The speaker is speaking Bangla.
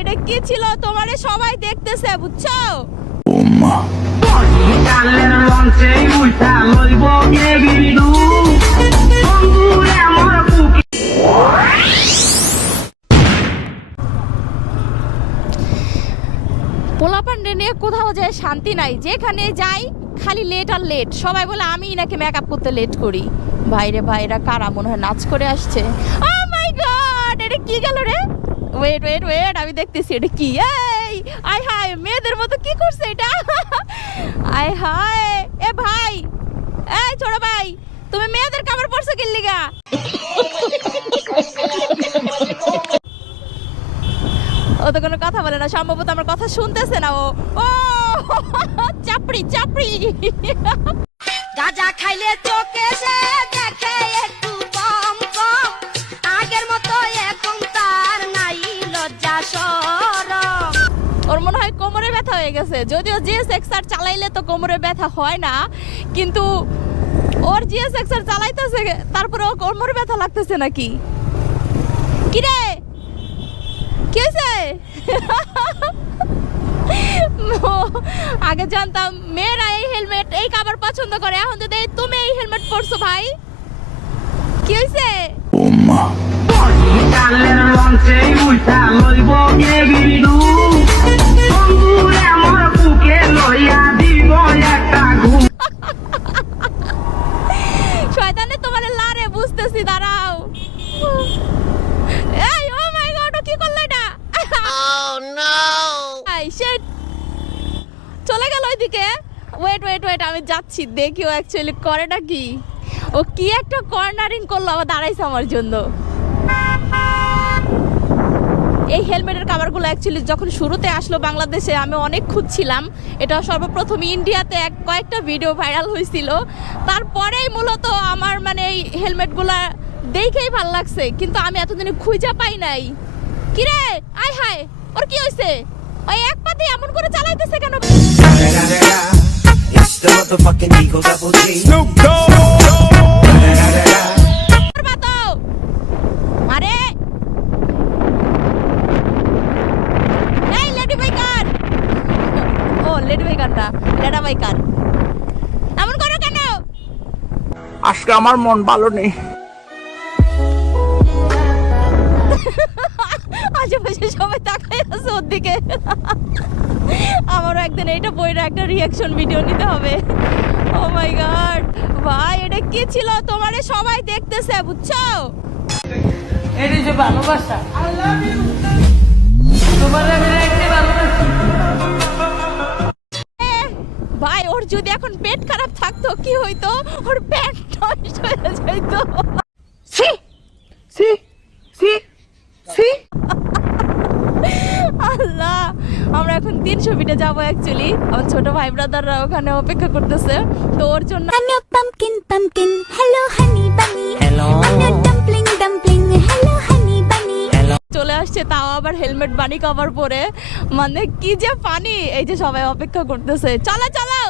এটা কি ছিল তোমারে সবাই দেখতেছে বুঝছো? পোলাপান্ডে নিয়ে কোথাও যায় শান্তি নাই, যেখানে যাই খালি লেট আর লেট। সবাই বলে আমি নাকি মেকআপ করতে লেট করি। ভাইরে ভাইরা কারা মনে হয় নাচ করে আসছে। ও মাই গড, এটা কি গেল রে? ওয়েট ওয়েট ওয়েট, আমি দেখতেছি এটা কি। এই আয় হায়, মেয়েদের মতো কি করছে এটা? আয় হায়, এ ভাই, এই ছোট ভাই, তুমি মেয়েদের কাপড় পরছো কি লিগা? ও তো কোনো কথা বলে না, সম্ভবত আমার কথা শুনতেছে না। ও চাপড়ি চাপড়ি। গাজা খাইলে চোখে সে দেখে একটু কম কম, আগের মতো এখন তার নাই লজ্জা শরম। ওর মনে হয় কোমরে ব্যথা হয়ে গেছে, যদিও জিএসএক্সআর চালাইলে তো কোমরে ব্যথা হয় না, কিন্তু ওর জিএসএক্সআর চালাইতেছে তারপরে ওর কোমরে ব্যথা লাগতেছে নাকি? কি রে, কি হয়েছে? আগে জানতাম মেয়েরা এই হেলমেট এই কাভার পছন্দ করে, এখন যদি তুমি এই হেলমেট পরছো ভাই, কি হয়েছে? শয়তানে তোমার লারে বুঝতেছি, দাঁড়াও। এই ও মাই গড, কি করলে এটা? Oh no! আই শিট, চলে গেল ওইদিকে। ওয়েট ওয়েট ওয়েট, আমি যাচ্ছি দেখি ও অ্যাকচুয়ালি করেটা কি। ও কি একটা কর্নারিং করলো, আবার দাঁড়াইছে আমার জন্য। এই হেলমেটের কাভারগুলো অ্যাকচুয়ালি যখন শুরুতে আসলো বাংলাদেশে আমি অনেক খুঁজছিলাম। এটা সর্বপ্রথম ইন্ডিয়াতে কয়েকটা ভিডিও ভাইরাল হয়েছিল, তারপরেই মূলত আমার মানে এই হেলমেটগুলা দেখেই ভালো লাগছে, কিন্তু আমি এতদিনে খুঁজে পাই নাই। কি রে, আয় হায়, ওর কি হয়েছে? ওই এক পা দিয়ে এমন করে চালাইতেছে কেন? আরে এই লেডি বাইকার, ও লেডি বাইকার না, লেডা বাইকার, এমন করো কেন? আজকে আমার মন ভালো নেই। আশেপাশে সবাই তাকাই আছে ওর দিকে। আমারও একদিন এইটা বইটা একটা রিয়াকশন ভিডিও নিতে হবে। ও মাই গড ভাই, এটা কি ছিল তোমারে সবাই দেখতেছে বুঝছো? এটা যে ভালোবাসা, আই লাভ ইউ, তোমার আমি রাখতে ভালোবাসি। ভাই ওর যদি এখন পেট খারাপ থাকতো কি হইতো? ওর পেট নষ্ট হয়ে যাইতো। সি সি সি সি। আল্লাহ, আমরা এখন 300 ফিটে যাবো অ্যাকচুয়ালি। আমার ছোট ভাই ব্রাদাররা ওখানে অপেক্ষা করতেছে, তো ওর জন্য। Hello pumpkin pumpkin, hello honey bunny, hello dumpling dumpling, hello honey bunny. চলে আসছে, তাও আবার হেলমেট বানি কভার পরে, মানে কি যে ফানি। এই যে সবাই অপেক্ষা করতেছে, চলো চলো।